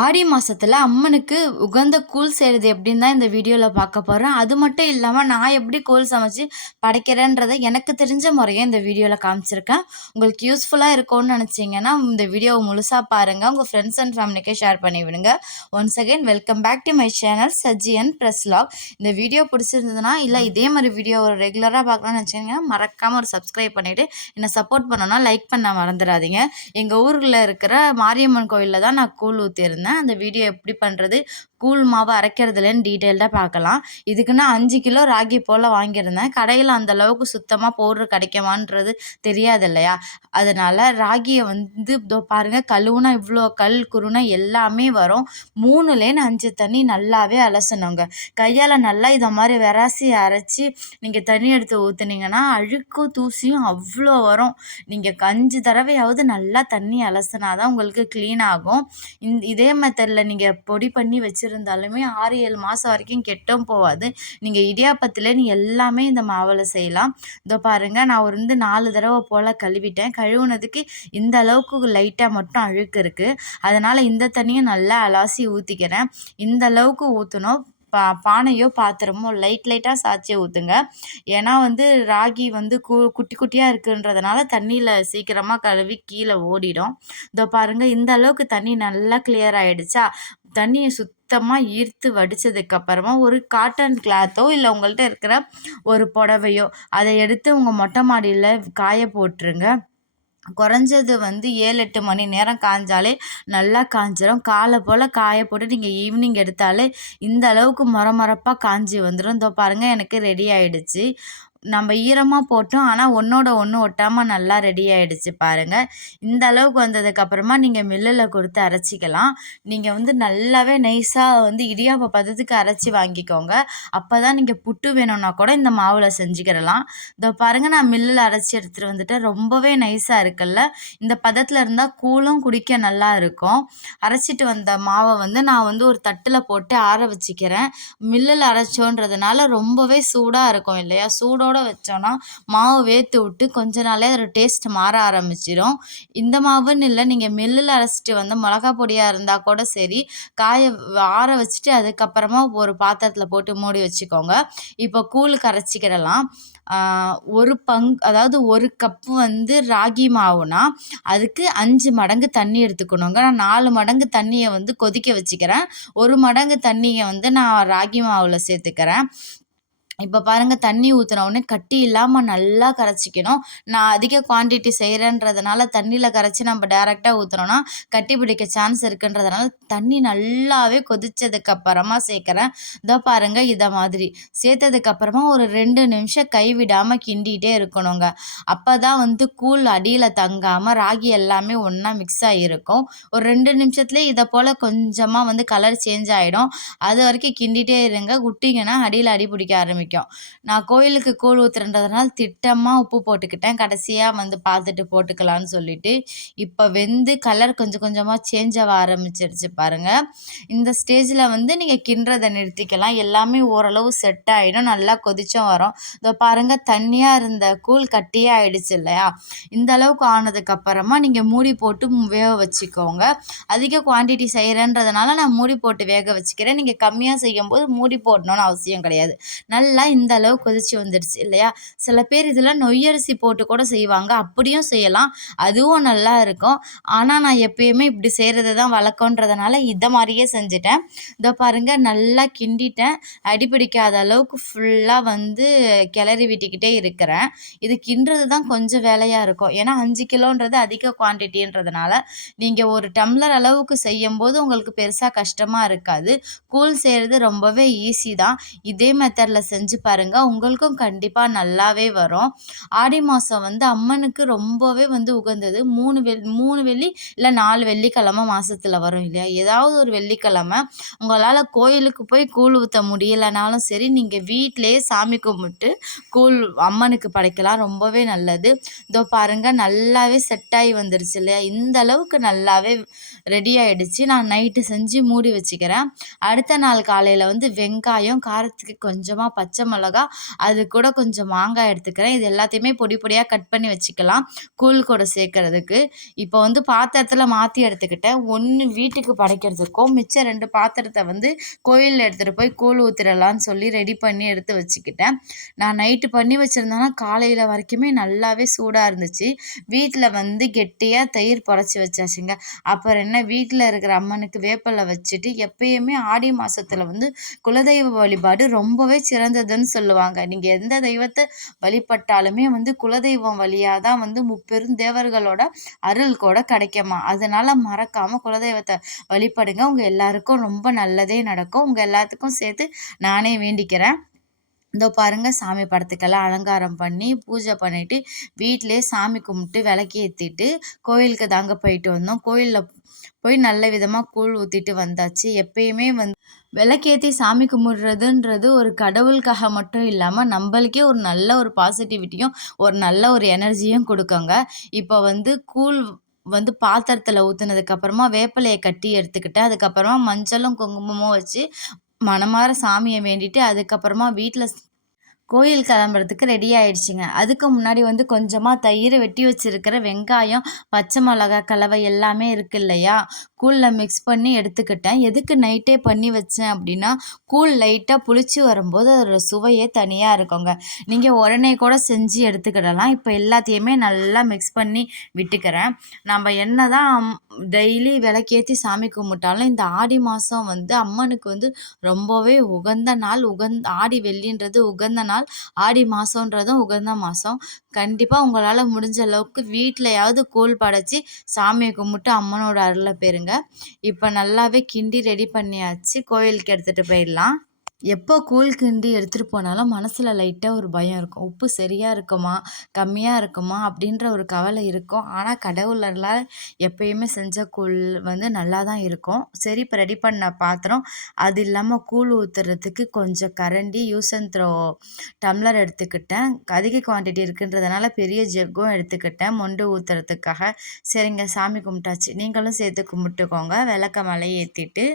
ஆடி மாதத்தில் அம்மனுக்கு உகந்த கூழ் செய்கிறது எப்படின்னு தான் இந்த வீடியோவில் பார்க்க போகிறேன் அது மட்டும் இல்லாமல் நான் எப்படி கூழ் சமைச்சு படைக்கிறேன்றதை எனக்கு தெரிஞ்ச முறையை இந்த வீடியோவில் காமிச்சிருக்கேன். உங்களுக்கு யூஸ்ஃபுல்லாக இருக்கும்னு நினச்சிங்கன்னா இந்த வீடியோவை முழுசாக பாருங்கள் உங்கள் ஃப்ரெண்ட்ஸ் அண்ட் ஃபேமிலிக்கே ஷேர் பண்ணி விடுங்க. Once again welcome back to my channel Sajiyan press lock இந்த வீடியோ பிடிச்சிருந்ததுன்னா இல்லை இதே மாதிரி வீடியோ ஒரு ரெகுலராக பார்க்கணும்னு நினச்சிங்கன்னா மறக்காமல் ஒரு சப்ஸ்கிரைப் பண்ணிவிட்டு என்னை சப்போர்ட் பண்ணோன்னா லைக் பண்ண மறந்துடாதீங்க. எங்கள் ஊரில் இருக்கிற மாரியம்மன் கோயிலில் தான் நான் கூழ் ஊற்றிருந்தேன் போட்டிருந்தேன் அந்த வீடியோ எப்படி பண்ணுறது கூழ் மாவு அரைக்கிறதுலன்னு டீட்டெயில்டாக பார்க்கலாம். இதுக்கு நான் அஞ்சு கிலோ ராகி போல் வாங்கியிருந்தேன். கடையில் அந்த அளவுக்கு சுத்தமாக பவுட்ரு கிடைக்குமான்றது தெரியாது இல்லையா? அதனால் ராகியை வந்து இதோ பாருங்கள் கழுவுனா இவ்வளோ கல் குருனா எல்லாமே வரும். மூணுலேன்னு அஞ்சு தண்ணி நல்லாவே அலசணுங்க. கையால் நல்லா இதை மாதிரி விராசி அரைச்சி நீங்கள் தண்ணி எடுத்து ஊற்றுனீங்கன்னா அழுக்கும் தூசியும் அவ்வளோ வரும். நீங்கள் அஞ்சு தடவையாவது நல்லா தண்ணி அலசினா தான் உங்களுக்கு க்ளீன் ஆகும். இந்த இதே மெத்தடில் நீங்கள் பொடி பண்ணி வச்சுருந்தாலுமே ஆறு ஏழு மாதம் வரைக்கும் கெட்டும் போகாது. நீங்கள் இடியாப்பத்துலேன்னு எல்லாமே இந்த மாவில் செய்யலாம். இதோ பாருங்கள் நான் ஒரு வந்து நாலு தடவை போல் கழுவிட்டேன். கழுவுனதுக்கு இந்த அளவுக்கு லைட்டாக மட்டும் அழுக்கு இருக்குது அதனால் இந்த தண்ணியும் நல்லா அலாசி ஊற்றிக்கிறேன் இந்த அளவுக்கு ஊற்றணும் பா பானையோ பாத்திரமோ லைட் லைட்டாக சாய்ச்சி ஊற்றுங்க ஏன்னா வந்து ராகி வந்து கு குட்டி குட்டியாக இருக்குன்றதுனால தண்ணியில் சீக்கிரமாக கழுவி கீழே ஓடிடும். இதோ பாருங்கள் இந்த அளவுக்கு தண்ணி நல்லா கிளியர் ஆகிடுச்சா தண்ணியை சுத்தமாக ஈர்த்து வடித்ததுக்கப்புறமா ஒரு காட்டன் கிளாத்தோ இல்லை உங்கள்கிட்ட இருக்கிற ஒரு புடவையோ அதை எடுத்து உங்கள் மொட்டை மாடியில் காய போட்டுருங்க. குறைஞ்சது வந்து ஏழு எட்டு மணி நேரம் காய்ஞ்சாலே நல்லா காஞ்சிரும். காலை போல் காய போட்டு நீங்கள் ஈவினிங் எடுத்தாலே இந்த அளவுக்கு மொர மொரப்பாக காஞ்சி வந்துடும் இதோ பாருங்கள் எனக்கு ரெடி ஆகிடுச்சி நம்ம ஈரமாக போட்டோம். ஆனால் ஒன்றோட ஒன்று ஒட்டாமல் நல்லா ரெடி ஆகிடுச்சு பாருங்கள் இந்த அளவுக்கு வந்ததுக்கப்புறமா நீங்கள் மில்லில் கொடுத்து அரைச்சிக்கலாம். நீங்கள் வந்து நல்லாவே நைஸாக வந்து இடியாப்ப பதத்துக்கு அரைச்சி வாங்கிக்கோங்க. அப்போ தான் நீங்கள் புட்டு வேணும்னா கூட இந்த மாவில் செஞ்சுக்கிறலாம் இதோ பாருங்கள் நான் மில்லில் அரைச்சி எடுத்துகிட்டு வந்துட்டேன். ரொம்பவே நைஸாக இருக்குல்ல? இந்த பதத்தில் இருந்தால் கூழும் குடிக்க நல்லா இருக்கும். அரைச்சிட்டு வந்த மாவை வந்து நான் வந்து ஒரு தட்டில் போட்டு ஆற வச்சுக்கிறேன். மில்லில் அரைச்சோன்றதுனால ரொம்பவே சூடாக இருக்கும் இல்லையா? சூடோட சூடோடு வச்சோன்னா மாவு வேர்த்து விட்டு கொஞ்ச நாளே அதோட டேஸ்ட் மாற ஆரம்பிச்சிடும் இந்த மாவுன்னு இல்லை நீங்கள் மில்லில் அரைச்சிட்டு வந்து மிளகா பொடியாக இருந்தால் கூட சரி காய ஆற வச்சுட்டு அதுக்கப்புறமா ஒரு பாத்திரத்தில் போட்டு மூடி வச்சுக்கோங்க. இப்போ கூழ் கரைச்சிக்கிடலாம். ஒரு பங்கு அதாவது ஒரு கப்பு வந்து ராகி மாவுனா அதுக்கு அஞ்சு மடங்கு தண்ணி எடுத்துக்கணுங்க. நான் நாலு மடங்கு தண்ணியை வந்து கொதிக்க வச்சுக்கிறேன். ஒரு மடங்கு தண்ணியை வந்து நான் ராகி மாவில் சேர்த்துக்கிறேன். இப்போ பாருங்கள் தண்ணி ஊற்றின உடனே கட்டி இல்லாமல் நல்லா கரைச்சிக்கணும். நான் அதிக குவான்டிட்டி செய்கிறேன்றதுனால தண்ணியில் கரைச்சி நம்ம டேரெக்டாக ஊற்றுனோன்னா கட்டி பிடிக்க சான்ஸ் இருக்குன்றதுனால தண்ணி நல்லாவே கொதித்ததுக்கப்புறமா சேர்க்குறேன். இதோ பாருங்கள் இதை மாதிரி. சேர்த்ததுக்கப்புறமா ஒரு ரெண்டு நிமிஷம் கைவிடாமல் கிண்டிகிட்டே இருக்கணுங்க. அப்போ தான் வந்து கூழ் அடியில் தங்காமல் ராகி எல்லாமே ஒன்றா மிக்ஸ் ஆகிருக்கும் ஒரு ரெண்டு நிமிஷத்துலேயே இதை போல் கொஞ்சமாக வந்து கலர் சேஞ்ச் ஆகிடும் அது வரைக்கும் கிண்டிகிட்டே இருங்க. விட்டிங்கன்னா அடியில் அடி பிடிக்க ஆரம்பிக்கும். பிடிக்கும் நான் கோயிலுக்கு கூழ் ஊற்றுறன்றதுனால திட்டமாக உப்பு போட்டுக்கிட்டேன். கடைசியாக வந்து பார்த்துட்டு போட்டுக்கலான்னு சொல்லிட்டு இப்போ வெந்து கலர் கொஞ்சம் கொஞ்சமாக சேஞ்ச் ஆக ஆரம்பிச்சிருச்சு பாருங்கள் இந்த ஸ்டேஜில் வந்து நீங்கள் கிண்டுறதை நிறுத்திக்கலாம். எல்லாமே ஓரளவு செட் ஆகிடும் நல்லா கொதிச்சும் வரும். இதோ பாருங்கள் தண்ணியாக இருந்த கூழ் கட்டியே ஆயிடுச்சு இல்லையா? இந்த அளவுக்கு ஆனதுக்கப்புறமா நீங்கள் மூடி போட்டு வேக வச்சுக்கோங்க. அதிக குவான்டிட்டி செய்கிறேன்றதுனால நான் மூடி போட்டு வேக வச்சுக்கிறேன். நீங்கள் கம்மியாக செய்யும்போது மூடி போடணும்னு அவசியம் கிடையாது. நல்லா நல்லா இந்த அளவு கொதிச்சு வந்துடுச்சு இல்லையா? சில பேர் இதில் நொய்யரிசி போட்டு கூட செய்வாங்க. அப்படியும் செய்யலாம். அதுவும் நல்லா இருக்கும். ஆனால் நான் எப்பயுமே இப்படி செய்கிறது தான் வழக்கன்றதுனால இதை மாதிரியே செஞ்சுட்டேன். இதோ பாருங்கள் நல்லா கிண்டிட்டேன். அடிப்பிடிக்காத அளவுக்கு ஃபுல்லாக வந்து கிளறி விட்டுக்கிட்டே இருக்கிறேன். இது கிண்டுறது தான் கொஞ்சம் வேலையாக இருக்கும். ஏன்னா அஞ்சு கிலோன்றது அதிக குவான்டிட்டின்றதுனால நீங்கள் ஒரு டம்ளர் அளவுக்கு செய்யும்போது உங்களுக்கு பெருசாக கஷ்டமாக இருக்காது. கூழ் செய்கிறது ரொம்பவே ஈஸி தான். இதே மெத்தடில் செஞ்சு செஞ்சு பாருங்கள் உங்களுக்கும் கண்டிப்பாக நல்லாவே வரும். ஆடி மாதம் வந்து அம்மனுக்கு ரொம்பவே வந்து உகந்தது. மூணு வெள் மூணு வெள்ளி இல்லை நாலு வெள்ளிக்கிழமை மாதத்தில் வரும் இல்லையா? ஏதாவது ஒரு வெள்ளிக்கிழமை உங்களால் கோயிலுக்கு போய் கூழ் ஊற்ற முடியலைனாலும் சரி நீங்கள் வீட்டிலேயே சாமி கும்பிட்டு கூழ் அம்மனுக்கு படைக்கலாம். ரொம்பவே நல்லது. இதோ பாருங்கள் நல்லாவே செட் ஆகி வந்துருச்சு இல்லையா? இந்த அளவுக்கு நல்லாவே ரெடி ஆகிடுச்சு நான் நைட்டு செஞ்சு மூடி வச்சுக்கிறேன். அடுத்த நாள் காலையில் வந்து வெங்காயம் காரத்துக்கு கொஞ்சமாக பச்சை பச்சை மிளகா அது கூட கொஞ்சம் மாங்காய் எடுத்துக்கிறேன். இது எல்லாத்தையுமே பொடி பொடியாக கட் பண்ணி வச்சுக்கலாம் கூழ் கூட சேர்க்கறதுக்கு. இப்போ வந்து பாத்திரத்தில் மாற்றி எடுத்துக்கிட்டேன். ஒன்று வீட்டுக்கு படைக்கிறதுக்கும் மிச்சம் ரெண்டு பாத்திரத்தை வந்து கோயிலில் எடுத்துகிட்டு போய் கூழ் ஊற்றிடலான்னு சொல்லி ரெடி பண்ணி எடுத்து வச்சுக்கிட்டேன். நான் நைட்டு பண்ணி வச்சுருந்தேன்னா காலையில் வரைக்குமே நல்லாவே சூடாக இருந்துச்சு. வீட்டில் வந்து கெட்டியாக தயிர் புடச்சி வச்சாச்சுங்க. அப்புறம் என்ன வீட்டில் இருக்கிற அம்மனுக்கு வேப்பிலை வச்சுட்டு எப்பயுமே ஆடி மாதத்தில் வந்து குலதெய்வ வழிபாடு ரொம்பவே சிறந்தது. சிறந்ததுன்னு சொல்லுவாங்க. நீங்கள் எந்த தெய்வத்தை வழிபட்டாலுமே வந்து குலதெய்வம் வழியாக தான் வந்து முப்பெரும் தேவர்களோட அருள் கூட கிடைக்குமா? அதனால மறக்காமல் குலதெய்வத்தை வழிபடுங்க. உங்கள் எல்லாருக்கும் ரொம்ப நல்லதே நடக்கும். உங்கள் எல்லாத்துக்கும் சேர்த்து நானே வேண்டிக்கிறேன். இதோ பாருங்க சாமி படத்துக்கெல்லாம் அலங்காரம் பண்ணி பூஜை பண்ணிட்டு வீட்டிலேயே சாமி கும்பிட்டு விளக்கி ஏற்றிட்டு கோயிலுக்கு தாங்க போயிட்டு வந்தோம். கோயிலில் போய் நல்ல விதமாக கூழ் ஊற்றிட்டு வந்தாச்சு. எப்பயுமே வந்து விளக்கேற்றி சாமி கும்பிடுறதுன்றது ஒரு கடவுளுக்காக மட்டும் இல்லாமல் நம்மளுக்கே ஒரு நல்ல ஒரு பாசிட்டிவிட்டியும் ஒரு நல்ல ஒரு எனர்ஜியும் கொடுக்குங்க. இப்போ வந்து கூழ் வந்து பாத்திரத்தில் ஊற்றுனதுக்கப்புறமா வேப்பிலையை கட்டி எடுத்துக்கிட்டேன் அதுக்கப்புறமா மஞ்சளும் குங்குமமும் வச்சு மனமார சாமியை வேண்டிட்டு அதுக்கப்புறமா வீட்டில் கோயில் கிளம்புறதுக்கு ரெடி ஆயிடுச்சுங்க. அதுக்கு முன்னாடி வந்து கொஞ்சமாக தயிர் வெட்டி வச்சுருக்கிற வெங்காயம் பச்சை மிளகா கலவை எல்லாமே இருக்கு இல்லையா? கூழில் மிக்ஸ் பண்ணி எடுத்துக்கிட்டேன். எதுக்கு நைட்டே பண்ணி வச்சேன் அப்படின்னா கூழ் லைட்டாக புளிச்சு வரும்போது அதோட சுவையே தனியாக இருக்குங்க. நீங்கள் உடனே கூட செஞ்சு எடுத்துக்கிடலாம். இப்போ எல்லாத்தையுமே நல்லா மிக்ஸ் பண்ணி விட்டுக்கிறேன். நம்ம என்ன தான் டெய்லி விளக்கேற்றி சாமி கும்பிட்டாலும் இந்த ஆடி மாதம் வந்து அம்மனுக்கு வந்து ரொம்பவே உகந்த நாள். உகந்த ஆடி வெள்ளின்றது உகந்த நாள். ஆடி மாதன்றதும் உகந்த மாதம் கண்டிப்பாக உங்களால் முடிஞ்ச அளவுக்கு வீட்டிலையாவது கோல் படைச்சி சாமியை கும்பிட்டு அம்மனோட அருளை பெறுங்க. இப்போ நல்லாவே கிண்டி ரெடி பண்ணியாச்சு. கோயிலுக்கு எடுத்துகிட்டு போயிடலாம். எப்போ கூழ் கிண்டி எடுத்துகிட்டு போனாலும் மனசில் லைட்டாக ஒரு பயம் இருக்கும். உப்பு சரியாக இருக்குமா? கம்மியாக இருக்குமா? அப்படின்ற ஒரு கவலை இருக்கும். ஆனால் கடவுளால் எப்பயுமே செஞ்ச கூழ் வந்து நல்லா தான் இருக்கும். சரி இப்போ ரெடி பண்ண பாத்திரம். அது இல்லாமல் கூழ் ஊற்றுறதுக்கு கொஞ்சம் கரண்டி யூஸ் அண்ட் த்ரோ டம்ளர் எடுத்துக்கிட்டேன். அதிக குவான்டிட்டி இருக்குன்றதுனால பெரிய ஜெக்கும் எடுத்துக்கிட்டேன். மொண்டு ஊற்றுறதுக்காக சரிங்க சாமி கும்பிட்டாச்சு. நீங்களும் சேர்த்து கும்பிட்டுக்கோங்க. விளக்க மலை ஏற்றிட்டு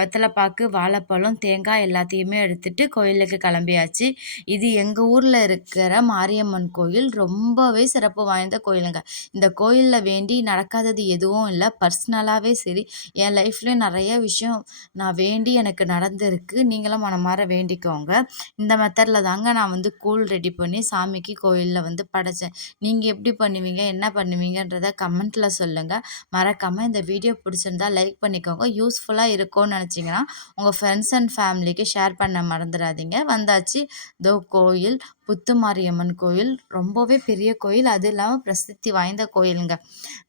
வெத்தலை பாக்கு வாழைப்பழம் தேங்காய் எல்லாம் எல்லாத்தையுமே எடுத்துகிட்டு கோயிலுக்கு கிளம்பியாச்சு. இது எங்கள் ஊரில் இருக்கிற மாரியம்மன் கோயில் ரொம்பவே சிறப்பு வாய்ந்த கோயிலுங்க. இந்த கோயிலில் வேண்டி நடக்காதது எதுவும் இல்லை. பர்சனலாகவே சரி என் லைஃப்லேயும் நிறைய விஷயம் நான் வேண்டி எனக்கு நடந்திருக்கு. நீங்களும் மனமாற வேண்டிக்கோங்க. இந்த மெத்தடில் தாங்க நான் வந்து கூழ் ரெடி பண்ணி சாமிக்கு கோயிலில் வந்து படைச்சேன். நீங்கள் எப்படி பண்ணுவீங்க என்ன பண்ணுவீங்கன்றத கமெண்ட்டில் சொல்லுங்கள் மறக்காமல் இந்த வீடியோ பிடிச்சிருந்தா லைக் பண்ணிக்கோங்க. யூஸ்ஃபுல்லாக இருக்கும்னு நினச்சிங்கன்னா உங்கள் ஃப்ரெண்ட்ஸ் அண்ட் ஃபேமிலிக்கு ஷேர் பண்ண மறந்துடாதீங்க வந்தாச்சு. தோ கோயில் புத்துமாரியம்மன் கோயில். ரொம்பவே பெரிய கோயில். அது இல்லாமல் பிரசித்தி வாய்ந்த கோயிலுங்க.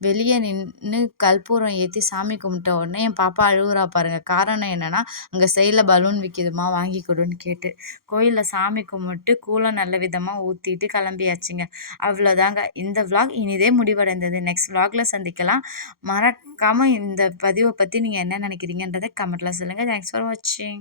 வெளியே நின்று கற்பூரம் ஏற்றி சாமி கும்பிட்ட உடனே என் பாப்பா அழுகுறா பாருங்கள் காரணம் என்னென்னா அங்கே சைடில் பலூன் விற்கிதுமா வாங்கி கொடுன்னு கேட்டு. கோயிலில் சாமி கும்பிட்டு கூலம் நல்ல விதமாக ஊற்றிட்டு கிளம்பியாச்சுங்க. அவ்வளோதாங்க. இந்த விலாக் இனிதே முடிவடைந்தது. நெக்ஸ்ட் விலாகில் சந்திக்கலாம். மறக்காமல் இந்த பதிவை பற்றி நீங்கள் என்ன நினைக்கிறீங்கன்றதை கமெண்ட்டில் சொல்லுங்கள் தேங்க்ஸ் ஃபார் வாட்சிங்